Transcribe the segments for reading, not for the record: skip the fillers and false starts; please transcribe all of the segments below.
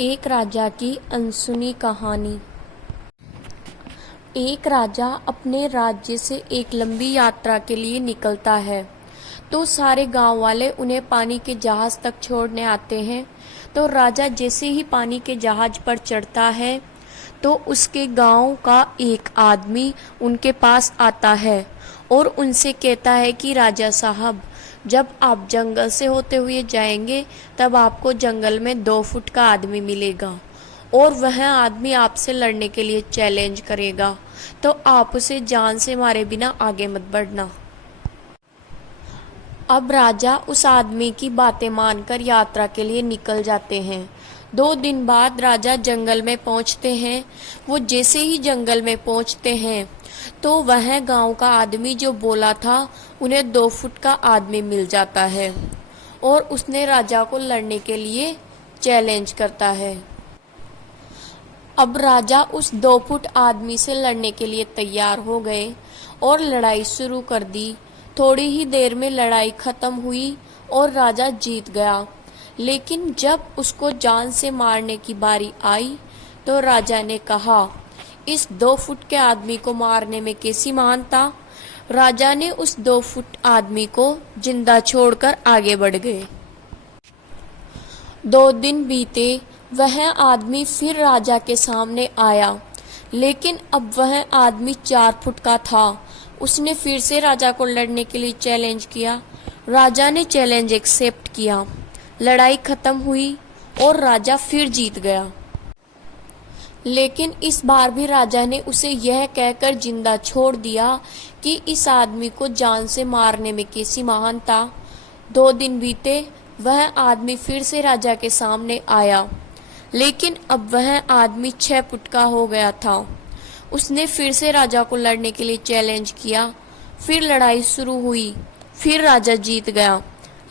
एक राजा की अनसुनी कहानी। एक राजा अपने राज्य से एक लंबी यात्रा के लिए निकलता है, तो सारे गांव वाले उन्हें पानी के जहाज तक छोड़ने आते हैं। तो राजा जैसे ही पानी के जहाज पर चढ़ता है, तो उसके गांव का एक आदमी उनके पास आता है और उनसे कहता है कि राजा साहब, जब आप जंगल से होते हुए जाएंगे तब आपको जंगल में 2 फुट का आदमी मिलेगा और वह आदमी आपसे लड़ने के लिए चैलेंज करेगा, तो आप उसे जान से मारे बिना आगे मत बढ़ना। अब राजा उस आदमी की बातें मानकर यात्रा के लिए निकल जाते हैं। 2 दिन बाद राजा जंगल में पहुंचते हैं। वो जैसे ही जंगल में पहुंचते हैं, तो वह गांव का आदमी जो बोला था, उन्हें 2 फुट का आदमी मिल जाता है और उसने राजा को लड़ने के लिए चैलेंज करता है। अब राजा उस 2 फुट आदमी से लड़ने के लिए तैयार हो गए और लड़ाई शुरू कर दी। थोड़ी ही देर में लड़ाई खत्म हुई और राजा जीत गया। लेकिन जब उसको जान से मारने की बारी आई, तो राजा ने कहा, इस 2 फुट के आदमी को मारने में कैसी महानता। राजा ने उस 2 फुट आदमी को जिंदा छोड़कर आगे बढ़ गए। 2 दिन बीते, वह आदमी फिर राजा के सामने आया, लेकिन अब वह आदमी 4 फुट का था। उसने फिर से राजा को लड़ने के लिए चैलेंज किया। राजा ने चैलेंज एक्सेप्ट किया। लड़ाई खत्म हुई और राजा फिर जीत गया। लेकिन इस बार भी राजा ने उसे यह कहकर जिंदा छोड़ दिया कि इस आदमी को जान से मारने में कैसी महानता। 2 दिन बीते, वह आदमी फिर से राजा के सामने आया, लेकिन अब वह आदमी 6 फुट का हो गया था। उसने फिर से राजा को लड़ने के लिए चैलेंज किया। फिर लड़ाई शुरू हुई। फिर राजा जीत गया,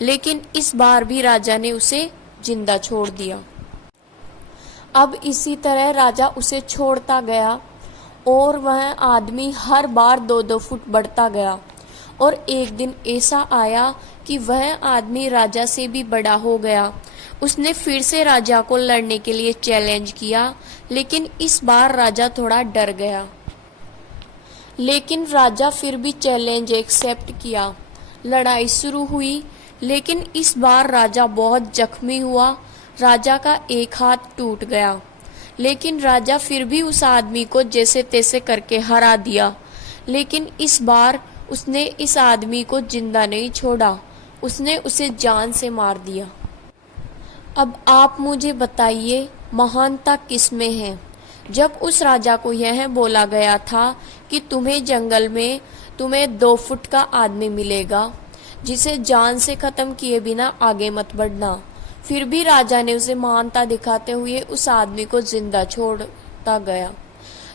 लेकिन इस बार भी राजा ने उसे जिंदा छोड़ दिया। अब इसी तरह राजा उसे छोड़ता गया और वह आदमी हर बार 2-2 फुट बढ़ता गया। और एक दिन ऐसा आया कि वह आदमी राजा से भी बड़ा हो गया। उसने फिर से राजा को लड़ने के लिए चैलेंज किया, लेकिन इस बार राजा थोड़ा डर गया। लेकिन राजा फिर भी चैलेंज एक्सेप्ट किया। लड़ाई शुरू हुई, लेकिन इस बार राजा बहुत जख्मी हुआ। राजा का एक हाथ टूट गया, लेकिन राजा फिर भी उस आदमी को जैसे तैसे करके हरा दिया। लेकिन इस बार उसने इस आदमी को जिंदा नहीं छोड़ा, उसने उसे जान से मार दिया। अब आप मुझे बताइए, महानता किस में है। जब उस राजा को यह बोला गया था कि तुम्हें जंगल में 2 फुट का आदमी मिलेगा जिसे जान से खत्म किए बिना आगे मत बढ़ना, फिर भी राजा ने उसे महानता दिखाते हुए उस आदमी को जिंदा छोड़ता गया,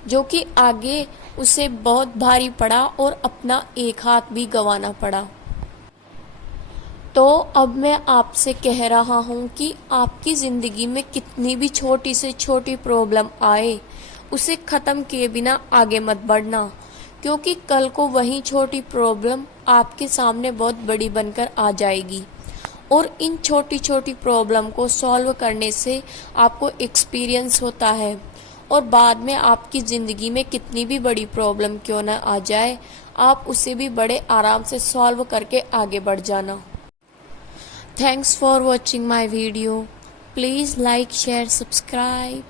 जो कि आगे उसे बहुत भारी पड़ा और अपना एक हाथ भी गंवाना पड़ा। तो अब मैं आपसे कह रहा हूँ कि आपकी ज़िंदगी में कितनी भी छोटी से छोटी प्रॉब्लम आए, उसे ख़त्म किए बिना आगे मत बढ़ना, क्योंकि कल को वही छोटी प्रॉब्लम आपके सामने बहुत बड़ी बनकर आ जाएगी। और इन छोटी छोटी प्रॉब्लम को सॉल्व करने से आपको एक्सपीरियंस होता है, और बाद में आपकी ज़िंदगी में कितनी भी बड़ी प्रॉब्लम क्यों ना आ जाए, आप उसे भी बड़े आराम से सॉल्व करके आगे बढ़ जाना। Thanks for watching my video. Please like, share, subscribe.